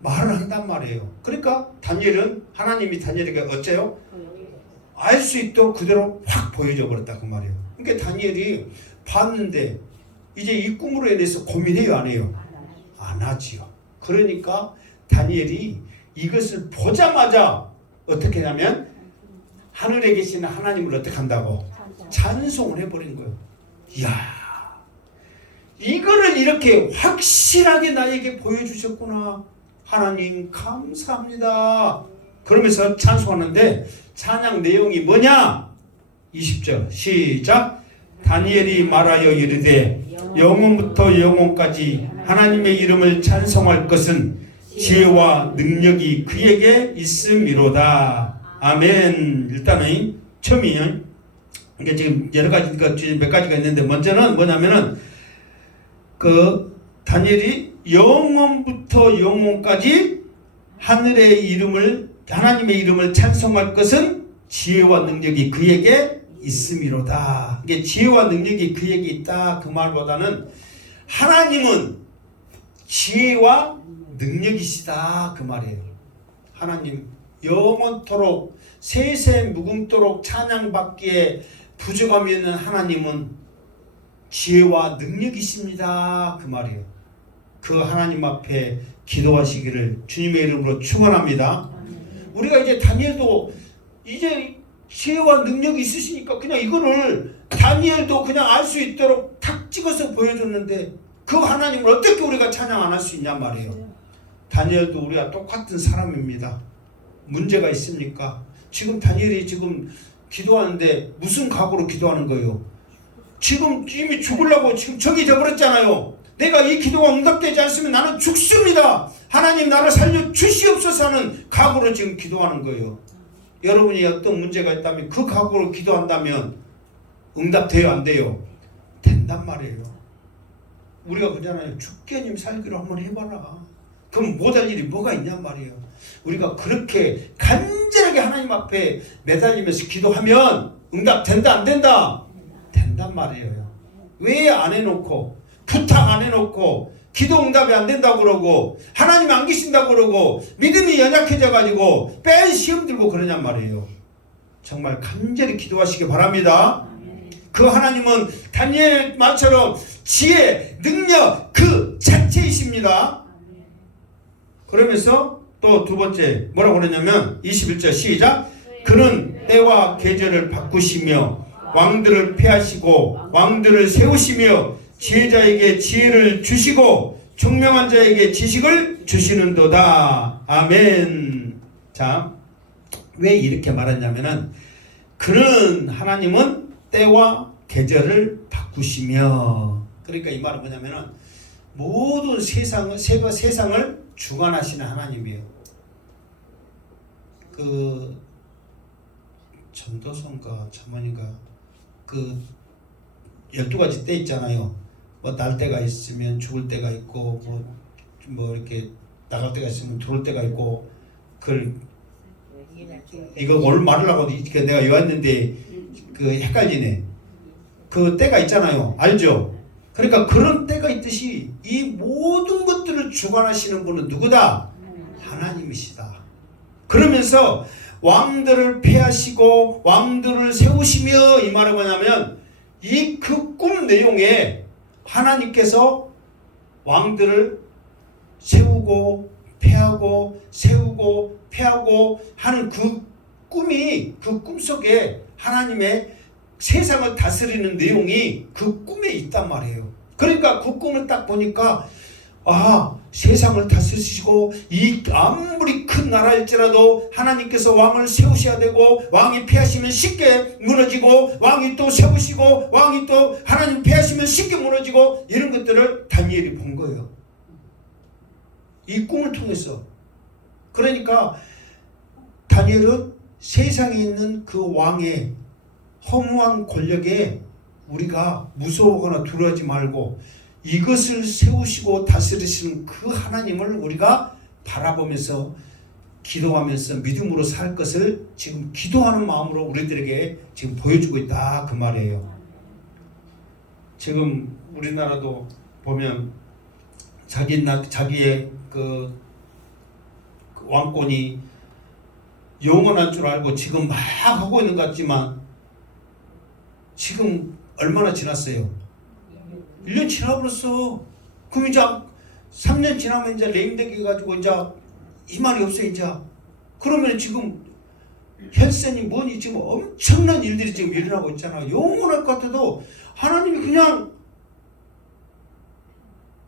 말을 한단 말이에요. 그러니까 다니엘은 하나님이 다니엘에게 어째요? 알 수 있도록 그대로 확 보여줘 버렸다 그 말이에요. 그러니까 다니엘이 봤는데 이제 이 꿈으로 인해서 고민해요 안 해요? 안 하지요. 그러니까 다니엘이 이것을 보자마자 어떻게 하냐면 하늘에 계시는 하나님을 어떻게 한다고? 찬송을 해버린 거예요. 이야, 이거를 이렇게 확실하게 나에게 보여주셨구나. 하나님 감사합니다. 그러면서 찬송하는데 찬양 내용이 뭐냐? 20절 시작. 다니엘이 말하여 이르되 영원부터 영원까지 하나님의 이름을 찬송할 것은 지혜와 능력이 그에게 있음이로다. 아멘. 일단은 처음이요. 이게 지금 여러 가지 몇 가지가 있는데 먼저는 뭐냐면은 그 다니엘이 영원부터 영원까지 하나님의 이름을 찬송할 것은 지혜와 능력이 그에게 있음이로다. 이게 지혜와 능력이 그에게 있다 그 말보다는 하나님은 지혜와 능력이시다 그 말이에요. 하나님 영원토록 세세 묵음토록 찬양받기에 부족함이 있는 하나님은 지혜와 능력이십니다 그 말이에요. 그 하나님 앞에 기도하시기를 주님의 이름으로 축원합니다. 우리가 이제 다니엘도 이제 지혜와 능력이 있으시니까 그냥 이거를 다니엘도 그냥 알 수 있도록 탁 찍어서 보여줬는데 그 하나님을 어떻게 우리가 찬양 안 할 수 있냔 말이에요. 다니엘도 우리가 똑같은 사람입니다. 문제가 있습니까? 지금 다니엘이 지금 기도하는데 무슨 각오로 기도하는 거예요? 지금 이미 죽으려고 지금 정이 져버렸잖아요. 내가 이 기도가 응답되지 않으면 나는 죽습니다. 하나님 나를 살려 주시옵소서 하는 각오로 지금 기도하는 거예요. 여러분이 어떤 문제가 있다면 그 각오로 기도한다면 응답돼요 안 돼요? 된단 말이에요. 우리가 그러잖아요. 죽게님 살기로 한번 해봐라. 그럼 못할 일이 뭐가 있냔 말이에요. 우리가 그렇게 간절하게 하나님 앞에 매달리면서 기도하면 응답된다 안 된다? 된단 말이에요. 왜 안 해놓고 부탁 안 해놓고 기도 응답이 안 된다고 그러고 하나님 안 계신다고 그러고 믿음이 연약해져 가지고 뺀 시험 들고 그러냔 말이에요. 정말 간절히 기도하시기 바랍니다. 그 하나님은 다니엘 말처럼 지혜, 능력 그 자체이십니다. 그러면서 또 두 번째 뭐라고 그러냐면 21절 시작. 그는 때와 계절을 바꾸시며 왕들을 폐하시고 왕들을 세우시며 지혜자에게 지혜를 주시고 총명한 자에게 지식을 주시는도다. 아멘. 자, 왜 이렇게 말했냐면은 그는 하나님은 때와 계절을 바꾸시며, 그러니까 이 말은 뭐냐면은 모든 세상을 주관하시는 하나님이에요. 그 전도서인가 자문인가 그 12가지 때 있잖아요. 뭐 날 때가 있으면 죽을 때가 있고 뭐 이렇게 나갈 때가 있으면 들어올 때가 있고 그걸 이거 오늘 말하려고 내가 여기 왔는데 그 헷갈리네. 그 때가 있잖아요. 알죠? 그러니까 그런 때가 있듯이 이 모든 것들을 주관하시는 분은 누구다? 하나님이시다. 그러면서 왕들을 폐하시고 왕들을 세우시며 이 말은 뭐냐면 이 그 꿈 내용에 하나님께서 왕들을 세우고 폐하고 세우고 폐하고 하는 그 꿈이 그 꿈속에 하나님의 세상을 다스리는 내용이 그 꿈에 있단 말이에요. 그러니까 그 꿈을 딱 보니까 세상을 다스리시고 이 아무리 큰 나라일지라도 하나님께서 왕을 세우셔야 되고 왕이 패하시면 쉽게 무너지고 왕이 또 세우시고 왕이 또 하나님 패하시면 쉽게 무너지고 이런 것들을 다니엘이 본 거예요. 이 꿈을 통해서. 그러니까 다니엘은 세상에 있는 그 왕의 허무한 권력에 우리가 무서워하거나 두려워하지 말고 이것을 세우시고 다스리시는 그 하나님을 우리가 바라보면서 기도하면서 믿음으로 살 것을 지금 기도하는 마음으로 우리들에게 지금 보여주고 있다 그 말이에요. 지금 우리나라도 보면 자기의 그 왕권이 영원할 줄 알고 지금 막 하고 있는 것 같지만 지금 얼마나 지났어요? 1년 지나버렸어. 그럼 이제 3년 지나면 이제 레임되게 가지고 이제 희망이 없어요. 이제 그러면 지금 혈센이 뭐니 지금 엄청난 일들이 지금 일어나고 있잖아. 영원할 것 같아도 하나님이 그냥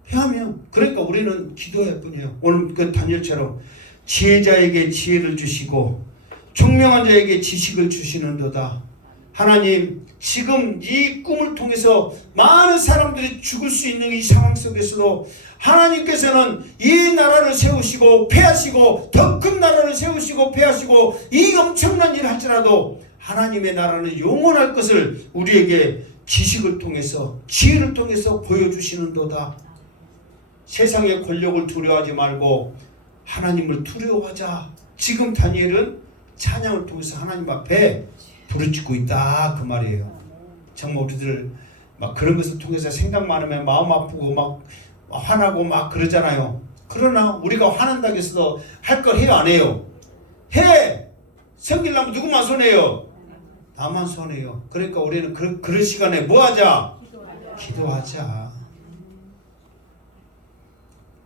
해하면 그러니까 우리는 기도할 뿐이에요. 오늘 그 다니엘처럼 지혜자에게 지혜를 주시고 총명한 자에게 지식을 주시는도다. 하나님 지금 이 꿈을 통해서 많은 사람들이 죽을 수 있는 이 상황 속에서도 하나님께서는 이 나라를 세우시고 패하시고 더 큰 나라를 세우시고 패하시고 이 엄청난 일을 할지라도 하나님의 나라는 영원할 것을 우리에게 지식을 통해서 지혜를 통해서 보여주시는도다. 세상의 권력을 두려워하지 말고 하나님을 두려워하자. 지금 다니엘은 찬양을 통해서 하나님 앞에 부르짖고 있다 그 말이에요. 정말 우리들 막 그런 것을 통해서 생각만 하면 마음 아프고 막 화나고 막 그러잖아요. 그러나 우리가 화난다고 해서도 할 걸 해요 안 해요? 해! 섬기려면 누구만 손해요? 나만 손해요. 그러니까 우리는 그런 시간에 뭐 하자? 기도하자.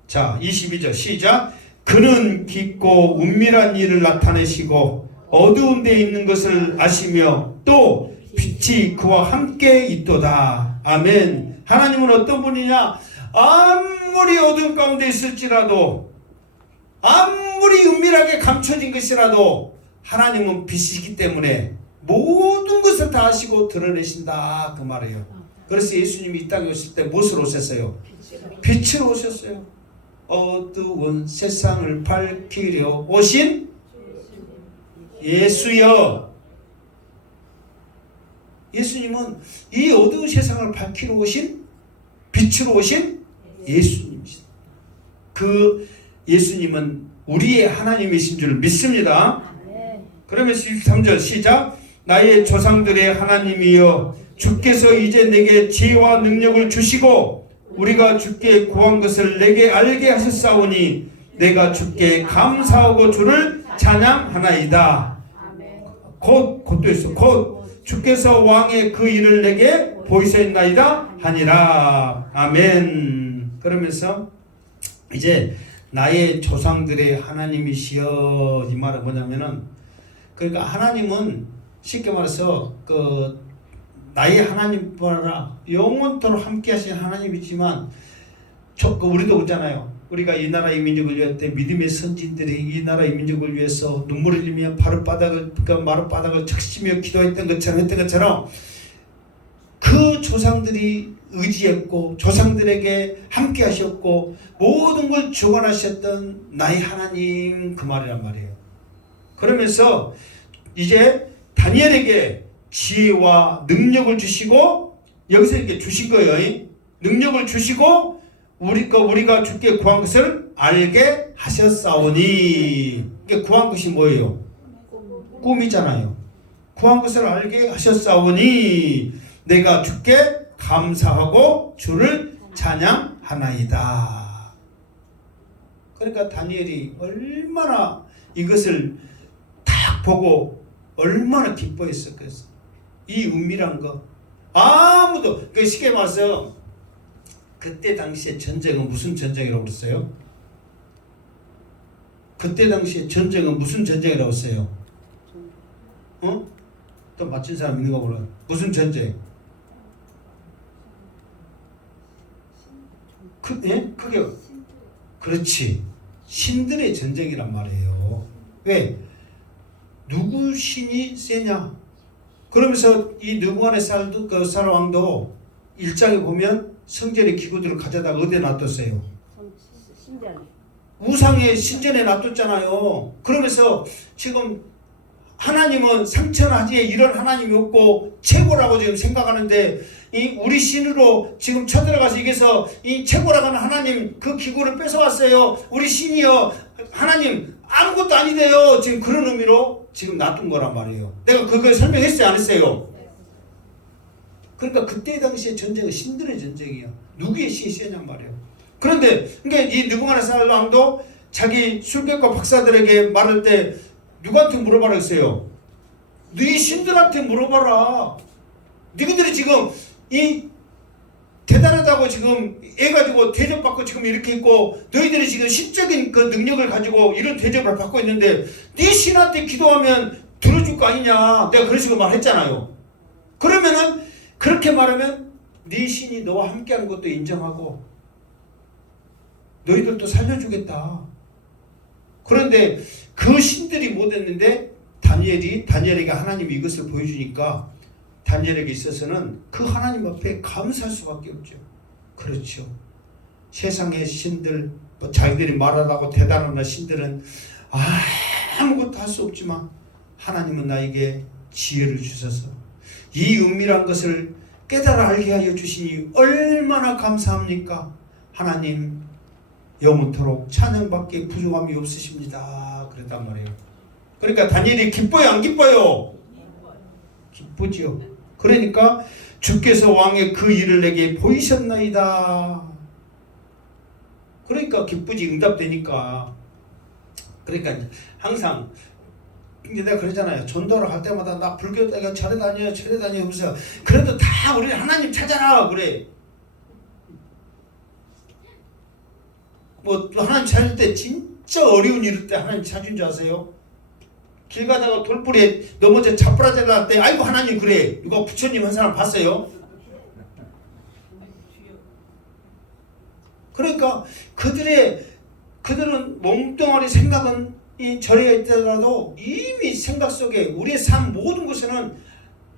자 22절 시작. 그는 깊고 은밀한 일을 나타내시고 어두운 데 있는 것을 아시며 또 빛이 그와 함께 있도다. 아멘. 하나님은 어떤 분이냐? 아무리 어둠 가운데 있을지라도 아무리 은밀하게 감춰진 것이라도 하나님은 빛이기 때문에 모든 것을 다 아시고 드러내신다 그 말이에요. 그래서 예수님이 이 땅에 오실 때 무엇으로 오셨어요? 빛으로 오셨어요. 어두운 세상을 밝히려 오신 예수여. 예수님은 이 어두운 세상을 밝히러 오신 빛으로 오신 예수님이시다. 그 예수님은 우리의 하나님이신 줄 믿습니다. 그러면서 23절 시작. 나의 조상들의 하나님이여 주께서 이제 내게 지혜와 능력을 주시고 우리가 주께 구한 것을 내게 알게 하셨사오니 내가 주께 감사하고 주를 찬양하나이다. 곧도 있어. 곧 주께서 왕의 그 일을 내게 보이셨나이다 하니라. 아멘. 그러면서 이제 나의 조상들의 하나님이시여 이 말은 뭐냐면은 그러니까 하나님은 쉽게 말해서 나의 하나님보다 영원토록 함께 하신 하나님이지만 우리도 그렇잖아요. 우리가 이 나라 이 민족을 위할 때 믿음의 선진들이 이 나라 이 민족을 위해서 눈물을 흘리며 마룻바닥을 적시며 기도했던 것처럼 그 조상들이 의지했고 조상들에게 함께 하셨고 모든 걸 주관하셨던 나의 하나님 그 말이란 말이에요. 그러면서 이제 다니엘에게 지혜와 능력을 주시고 여기서 이렇게 주신 거예요. 능력을 주시고 우리가 주께 구한 것을 알게 하셨사오니. 이게 구한 것이 뭐예요? 꿈이잖아요. 구한 것을 알게 하셨사오니 내가 주께 감사하고 주를 찬양하나이다. 그러니까 다니엘이 얼마나 이것을 딱 보고 얼마나 기뻐했었겠어. 이 은밀한 거 아무도 쉽게 말해서 그때 당시에 전쟁은 무슨 전쟁이라고 그랬어요? 그때 당시에 전쟁은 무슨 전쟁이라고 했어요? 또 맞춘 사람 있는 거 몰라. 무슨 전쟁? 그게 그렇지. 신들의 전쟁이란 말이에요. 왜? 누구 신이 세냐? 그러면서 이 느부갓네살 왕도 1장에 보면 성전의 기구들을 가져다가 어디에 놔뒀어요? 신전에. 우상의 신전에 놔뒀잖아요. 그러면서 지금 하나님은 상천하지에 이런 하나님이 없고 최고라고 지금 생각하는데 이 우리 신으로 지금 쳐들어가서 이게서 이 최고라고 하는 하나님 그 기구를 뺏어왔어요. 우리 신이여 하나님 아무것도 아니래요. 지금 그런 의미로 지금 놔둔 거란 말이에요. 내가 그걸 설명했어요, 안 했어요? 그러니까 그때 당시에 전쟁은 신들의 전쟁이야. 누구의 신이 세냔 말이에요. 그런데 그러니까 이 느부갓네살 왕도 자기 술객과 박사들에게 말할 때 누구한테 물어봐라 했어요? 너희 신들한테 물어봐라. 너희들이 지금 이 대단하다고 지금 해가지고 대접받고 지금 이렇게 있고 너희들이 지금 신적인 그 능력을 가지고 이런 대접을 받고 있는데 네 신한테 기도하면 들어줄 거 아니냐. 내가 그런 식으로 말했잖아요. 그러면은 그렇게 말하면 네 신이 너와 함께하는 것도 인정하고 너희들도 살려주겠다. 그런데 그 신들이 못했는데 다니엘에게 하나님이 이것을 보여주니까 다니엘에게 있어서는 그 하나님 앞에 감사할 수밖에 없죠. 그렇죠. 세상의 신들, 자기들이 말하다고 대단한 신들은 아무것도 할 수 없지만 하나님은 나에게 지혜를 주셔서 이 은밀한 것을 깨달아 알게 하여 주시니 얼마나 감사합니까? 하나님 영원토록 찬양밖에 부족함이 없으십니다. 그랬단 말이에요. 그러니까 다니엘이 기뻐요, 안 기뻐요? 기쁘지요. 그러니까 주께서 왕의 그 일을 내게 보이셨나이다. 그러니까 기쁘지, 응답되니까. 그러니까 항상 근데 내가 그러잖아요. 전도를 할 때마다 나 불교 내가 절에 다녀 하면서 그래도 다 우리 하나님 찾아라 그래. 뭐 하나님 찾을 때 진짜 어려운 일일 때 하나님 찾은 줄 아세요? 길 가다가 돌불에 넘어져 자빠라져 날 때 아이고 하나님 그래. 이거 부처님 한 사람 봤어요? 그러니까 그들은 몸뚱아리 생각은 이 절에 있더라도 이미 생각 속에 우리의 삶 모든 것에는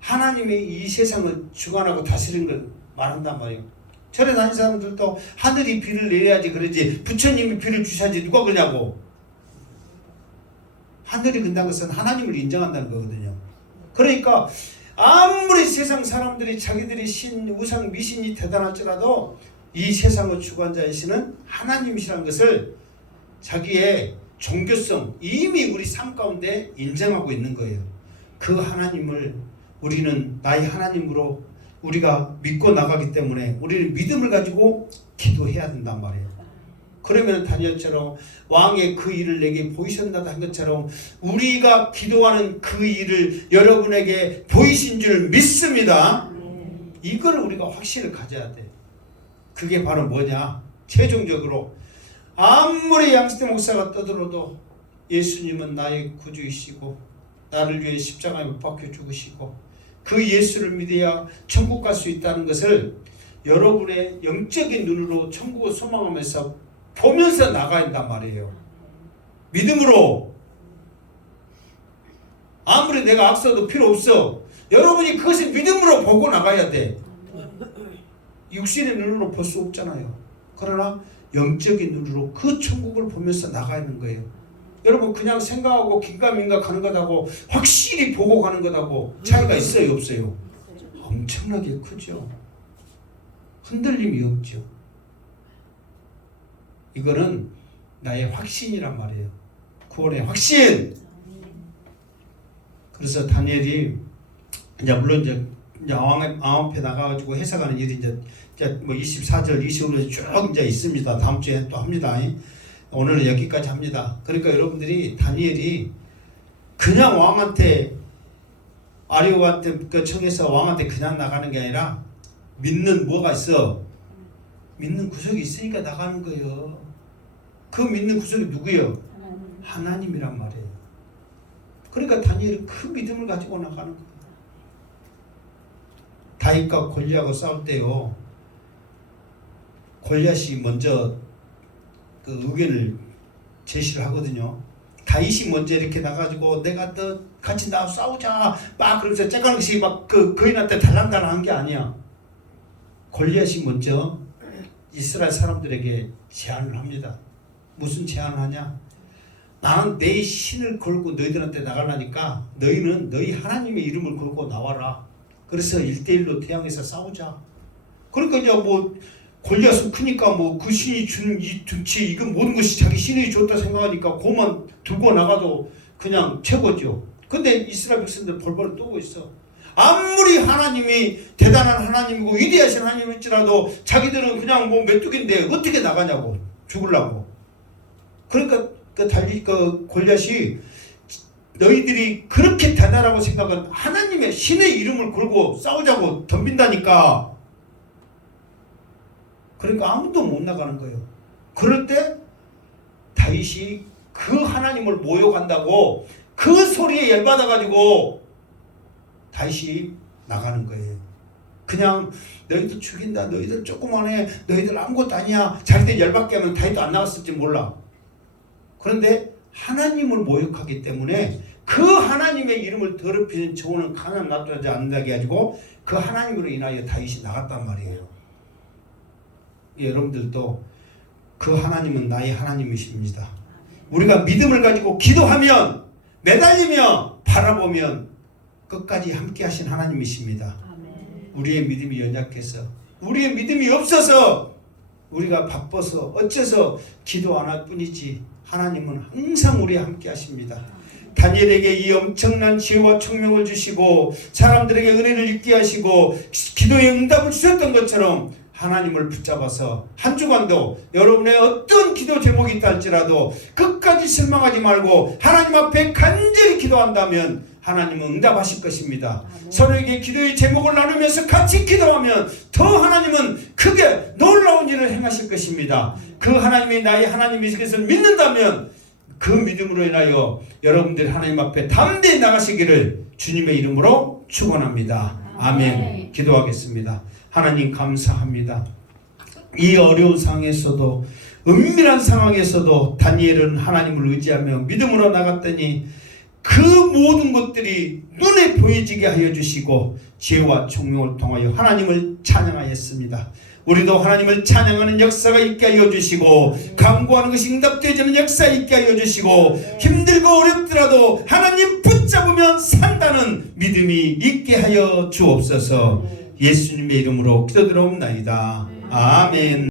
하나님의 이 세상을 주관하고 다스리는 걸 말한단 말이에요. 절에 다니는 사람들도 하늘이 비를 내려야지 그러지 부처님이 비를 주셔야지 누가 그러냐고. 하늘이 근다는 것은 하나님을 인정한다는 거거든요. 그러니까 아무리 세상 사람들이 자기들이 신, 우상, 미신이 대단할지라도 이 세상의 주관자이시는 하나님이시라는 것을 자기의 종교성 이미 우리 삶 가운데 인정하고 있는 거예요. 그 하나님을 우리는 나의 하나님으로 우리가 믿고 나가기 때문에 우리는 믿음을 가지고 기도해야 된단 말이에요. 그러면 다니엘처럼 왕의 그 일을 내게 보이셨다 한 것처럼 우리가 기도하는 그 일을 여러분에게 보이신 줄 믿습니다. 이걸 우리가 확신을 가져야 돼. 그게 바로 뭐냐? 최종적으로 아무리 양스태 목사가 떠들어도 예수님은 나의 구주이시고 나를 위해 십자가에 못 박혀 죽으시고 그 예수를 믿어야 천국 갈 수 있다는 것을 여러분의 영적인 눈으로 천국을 소망하면서 보면서 나가야 한단 말이에요. 믿음으로. 아무리 내가 악서도 필요 없어. 여러분이 그것을 믿음으로 보고 나가야 돼. 육신의 눈으로 볼 수 없잖아요. 그러나 영적인 눈으로 그 천국을 보면서 나가야 하는 거예요. 여러분 그냥 생각하고 긴가민가 가는 것하고 확실히 보고 가는 것하고 차이가 있어요, 없어요? 엄청나게 크죠. 흔들림이 없죠. 이거는 나의 확신이란 말이에요. 구원의 확신. 그래서 다니엘이 이제 물론 이제 왕 앞에 나가가지고 해석하는 일이 이제 뭐 24절, 25절 쭉 이제 있습니다. 다음 주에 또 합니다. 오늘은 여기까지 합니다. 그러니까 여러분들이 다니엘이 그냥 왕한테 아리오한테 그 청해서 왕한테 그냥 나가는 게 아니라 믿는 뭐가 있어? 믿는 구석이 있으니까 나가는 거예요. 그 믿는 구석이 누구예요? 하나님이란 말이에요. 그러니까 다니엘은 그 믿음을 가지고 나가는 거예요. 다윗과 골리앗하고 싸울 때요. 골리앗이 먼저 그 의견을 제시를 하거든요. 다윗이 먼저 이렇게 나가지고 내가 너 같이 나 싸우자 막 그러면서 째가락씩 막 그 거인한테 달랑달랑한 게 아니야. 골리앗이 먼저 이스라엘 사람들에게 제안을 합니다. 무슨 제안을 하냐? 나는 내 신을 걸고 너희들한테 나가려니까 너희는 너희 하나님의 이름을 걸고 나와라. 그래서 1대1로 대항해서 싸우자. 그러니까 이제 뭐 골리앗은 크니까 뭐 그 신이 준 이 등치 이건 모든 것이 자기 신이 줬다 생각하니까 그만 들고 나가도 그냥 최고죠. 근데 이스라엘 백성들 벌벌 떠고 있어. 아무리 하나님이 대단한 하나님이고 위대하신 하나님일지라도 자기들은 그냥 뭐 메뚜기인데 어떻게 나가냐고, 죽으려고. 그러니까 그 골리앗이 너희들이 그렇게 대단하다고 생각은 하나님의 신의 이름을 걸고 싸우자고 덤빈다니까. 그러니까 아무도 못 나가는 거예요. 그럴 때 다윗이 그 하나님을 모욕한다고 그 소리에 열받아가지고 다윗이 나가는 거예요. 그냥 너희들 죽인다, 너희들 조그만해, 너희들 아무것도 아니야, 자기들 열받게 하면 다윗도 안 나갔을지 몰라. 그런데 하나님을 모욕하기 때문에 그 하나님의 이름을 더럽히는 저는 가만 놔두지 않는다게 해가지고 그 하나님으로 인하여 다윗이 나갔단 말이에요. 여러분들도 그 하나님은 나의 하나님이십니다. 우리가 믿음을 가지고 기도하면, 매달리며 바라보면 끝까지 함께 하신 하나님이십니다. 우리의 믿음이 연약해서, 우리의 믿음이 없어서, 우리가 바빠서 어째서 기도 안 할 뿐이지 하나님은 항상 우리와 함께 하십니다. 다니엘에게 이 엄청난 지혜와 총명을 주시고 사람들에게 은혜를 있게 하시고 기도의 응답을 주셨던 것처럼 하나님을 붙잡아서 한 주간도 여러분의 어떤 기도 제목이 있다 할지라도 끝까지 실망하지 말고 하나님 앞에 간절히 기도한다면 하나님은 응답하실 것입니다. 서로에게 기도의 제목을 나누면서 같이 기도하면 더 하나님은 크게 놀라운 일을 행하실 것입니다. 그 하나님이 나의 하나님이신 것을 믿는다면 그 믿음으로 인하여 여러분들 하나님 앞에 담대히 나가시기를 주님의 이름으로 축원합니다. 아멘. 기도하겠습니다. 하나님 감사합니다. 이 어려운 상황에서도, 은밀한 상황에서도 다니엘은 하나님을 의지하며 믿음으로 나갔더니 그 모든 것들이 눈에 보여지게 하여 주시고 지혜와 총명을 통하여 하나님을 찬양하였습니다. 우리도 하나님을 찬양하는 역사가 있게 하여 주시고 간구하는 것이 응답되어지는 역사 있게 하여 주시고 힘들고 어렵더라도 하나님 붙잡으면 산다는 믿음이 있게 하여 주옵소서. 예수님의 이름으로 기도드리옵나이다. 아멘.